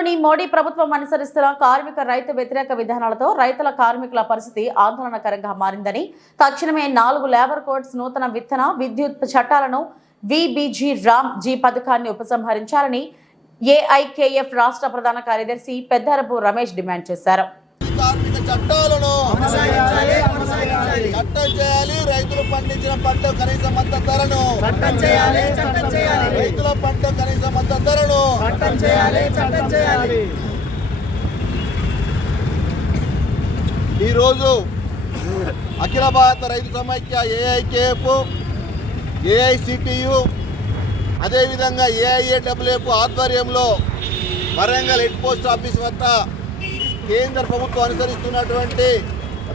కేంద్రంలోని మోడీ ప్రభుత్వం అనుసరిస్తున్న కార్మిక రైతు వ్యతిరేక విధానాలతో రైతుల కార్మికుల పరిస్థితి ఆందోళనకరంగా మారిందని తక్షణమే 4 లేబర్ కోడ్స్ నూతన విత్తన విద్యుత్ చట్టాలను విబిజి రామ్ జీ పథకాన్ని ఉపసంహరించాలని ఏఐకేఎఫ్ రాష్ట్ర ప్రధాన కార్యదర్శి పెద్దారపు రమేష్ డిమాండ్ చేశారు. కార్మిక చట్టాలను చట్టం చేయాలి. రైతులు పండించిన పంట కనీస మద్దతు ధరను చట్టం చేయాలి. రైతుల పంట కనీస మద్దతు ధరను చట్టం చేయాలి. ఈరోజు అఖిల భారత రైతు సమైక్య ఏఐకేఎఫ్, ఏఐసిటియు, అదేవిధంగా ఏఐఏడబ్ల్యూఎఫ్ ఆధ్వర్యంలో వరంగల్ హెడ్ పోస్ట్ ఆఫీస్ వద్ద కేంద్ర ప్రభుత్వం అనుసరిస్తున్నటువంటి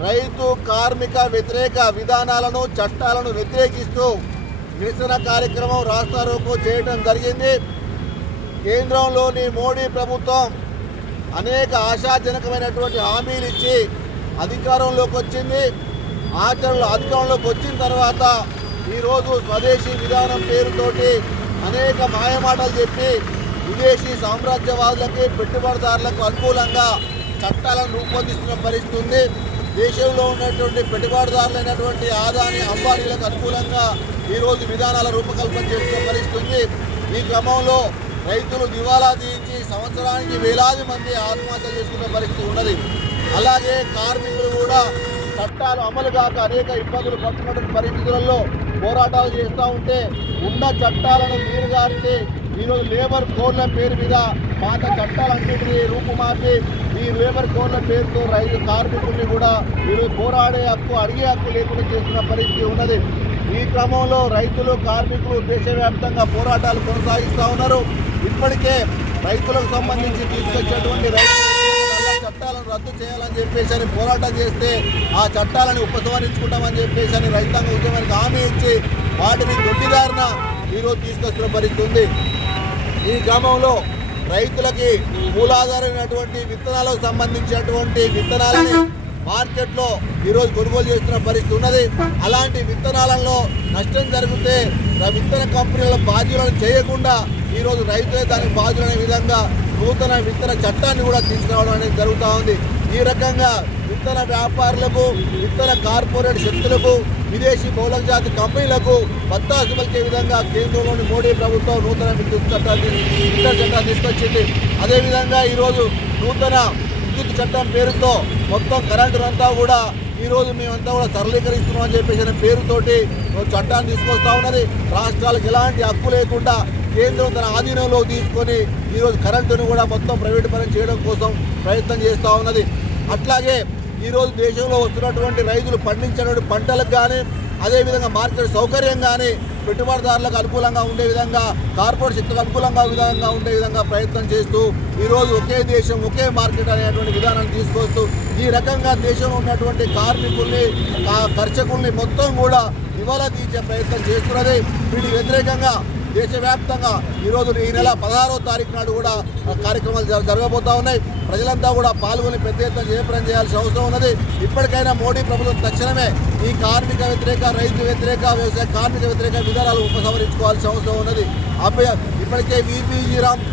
రైతు కార్మిక వ్యతిరేక విధానాలను చట్టాలను వ్యతిరేకిస్తూ నిరసన కార్యక్రమం రాస్తారోకో చేయడం జరిగింది. కేంద్రంలోని మోడీ ప్రభుత్వం అనేక ఆశాజనకమైనటువంటి హామీలు ఇచ్చి అధికారంలోకి వచ్చింది. అధికారంలోకి వచ్చిన తర్వాత ఈరోజు స్వదేశీ విధానం పేరుతోటి అనేక మాయమాటలు చెప్పి విదేశీ సామ్రాజ్యవాదులకి పెట్టుబడిదారులకు అనుకూలంగా చట్టాలను రూపొందిస్తున్న పరిస్థితి ఉంది. దేశంలో ఉన్నటువంటి పెట్టుబడిదారులైనటువంటి ఆదాని అంబానీలకు అనుకూలంగా ఈరోజు విధానాల రూపకల్పన చేస్తున్న పరిస్థితి ఉంది. ఈ క్రమంలో రైతులు దివాలా తీయించి సంవత్సరానికి వేలాది మంది ఆత్మహత్య చేసుకునే పరిస్థితి ఉన్నది. అలాగే కార్మికులు కూడా చట్టాలు అమలు కాక అనేక ఇబ్బందులు పడుతున్నటువంటి పరిస్థితులలో పోరాటాలు చేస్తూ ఉంటే ఉన్న చట్టాలను నీరుగార్చి ఈరోజు లేబర్ కోడ్ల పేరు మీద పాత చట్టాలన్నింటినీ రూపుమాపి ఈ లేబర్ కోడ్ల పేరుతో రైతు కార్మికుల్ని కూడా ఈరోజు పోరాడే హక్కు, అడిగే హక్కు లేకుండా చేస్తున్న పరిస్థితి ఉన్నది. ఈ క్రమంలో రైతులు కార్మికులు దేశవ్యాప్తంగా పోరాటాలు కొనసాగిస్తూ ఉన్నారు. ఇప్పటికే రైతులకు సంబంధించి తీసుకొచ్చేటువంటి రైతు చట్టాలను రద్దు చేయాలని చెప్పేసి పోరాటం చేస్తే ఆ చట్టాలను ఉపసంహరించుకుంటామని చెప్పేసి రైతాంగ ఉద్యమానికి హామీ ఇచ్చి వాటిని దొడ్డిదారిన ఈరోజు తీసుకొస్తున్న పరిస్థితి ఉంది. ఈ క్రమంలో రైతులకి మూలాధారమైనటువంటి విత్తనాలకు సంబంధించినటువంటి విత్తనాలని మార్కెట్లో ఈరోజు కొనుగోలు చేస్తున్న పరిస్థితి ఉన్నది. అలాంటి విత్తనాలలో నష్టం జరిగితే విత్తన కంపెనీల బాధ్యులను చేయకుండా ఈరోజు రైతులే దానికి బాధ్యులనే విధంగా నూతన విత్తన చట్టాన్ని కూడా తీసుకురావడం అనేది జరుగుతూ ఉంది. ఈ రకంగా విత్తన వ్యాపారులకు, విత్తన కార్పొరేట్ శక్తులకు, విదేశీ బహుళ జాతి కంపెనీలకు బత్తాసు పలికే విధంగా కేంద్రంలోని మోడీ ప్రభుత్వం నూతన విద్యుత్ చట్టాన్ని తీసుకొచ్చింది. అదేవిధంగా ఈరోజు నూతన విద్యుత్ చట్టం పేరుతో మొత్తం కరెంటునంతా కూడా ఈరోజు మేమంతా కూడా సరళీకరిస్తున్నామని చెప్పేసి పేరుతోటి చట్టాన్ని తీసుకొస్తా ఉన్నది. రాష్ట్రాలకు ఎలాంటి హక్కు లేకుండా కేంద్రం తన ఆధీనంలోకి తీసుకొని ఈరోజు కరెంటును కూడా మొత్తం ప్రైవేటు పరం చేయడం కోసం ప్రయత్నం చేస్తూ ఉన్నది. అట్లాగే ఈరోజు దేశంలో వస్తున్నటువంటి రైతులు పండించినటువంటి పంటలకు కానీ, అదేవిధంగా మార్కెట్ సౌకర్యం కానీ పెట్టుబడిదారులకు అనుకూలంగా ఉండే విధంగా, కార్పొరేట్ శక్తులకు అనుకూలంగా ఉండే విధంగా ప్రయత్నం చేస్తూ ఈరోజు ఒకే దేశం ఒకే మార్కెట్ అనేటువంటి విధానాన్ని తీసుకొస్తూ ఈ రకంగా దేశంలో ఉన్నటువంటి కార్మికుల్ని, కర్షకుల్ని మొత్తం కూడా దివాలా తీర్చే ప్రయత్నం చేస్తున్నది. వీటికి వ్యతిరేకంగా దేశవ్యాప్తంగా ఈరోజు ఈ నెల 16వ తారీఖు నాడు కూడా కార్యక్రమాలు జరగబోతూ ఉన్నాయి. ప్రజలంతా కూడా పాల్గొని పెద్ద ఎత్తున జయప్రదం చేయాల్సిన అవసరం ఉన్నది. ఇప్పటికైనా మోడీ ప్రభుత్వం తక్షణమే ఈ కార్మిక వ్యతిరేక, రైతు వ్యతిరేక, వ్యవసాయ కార్మిక వ్యతిరేక విధానాలు ఉపసంహరించుకోవాల్సిన అవసరం ఉన్నది. ఇప్పటికే విబిజి రామ్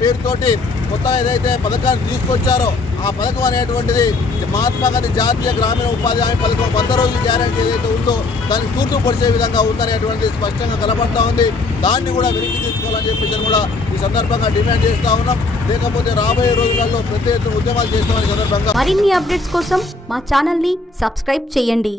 పేరుతోటి కొత్తగా ఏదైతే పథకాన్ని తీసుకొచ్చారో ఆ పథకం అనేటువంటిది మహాత్మా గాంధీ జాతీయ గ్రామీణ ఉపాధి హామీ పథకం 100 రోజుల గ్యారంటీ ఏదైతే ఉందో దానికి తూర్పు పొడిచే విధంగా ఉందనేటువంటిది స్పష్టంగా కనబడతా ఉంది. దాన్ని కూడా వెనక్కి తీసుకోవాలని చెప్పేసి కూడా ఈ సందర్భంగా డిమాండ్ చేస్తూ ఉన్నాం. లేకపోతే రాబోయే రోజులలో పెద్ద ఎత్తున ఉద్యమాలు చేస్తామని సందర్భంగా మరిన్ని అప్డేట్స్ కోసం మా ఛానల్ని సబ్స్క్రైబ్ చేయండి.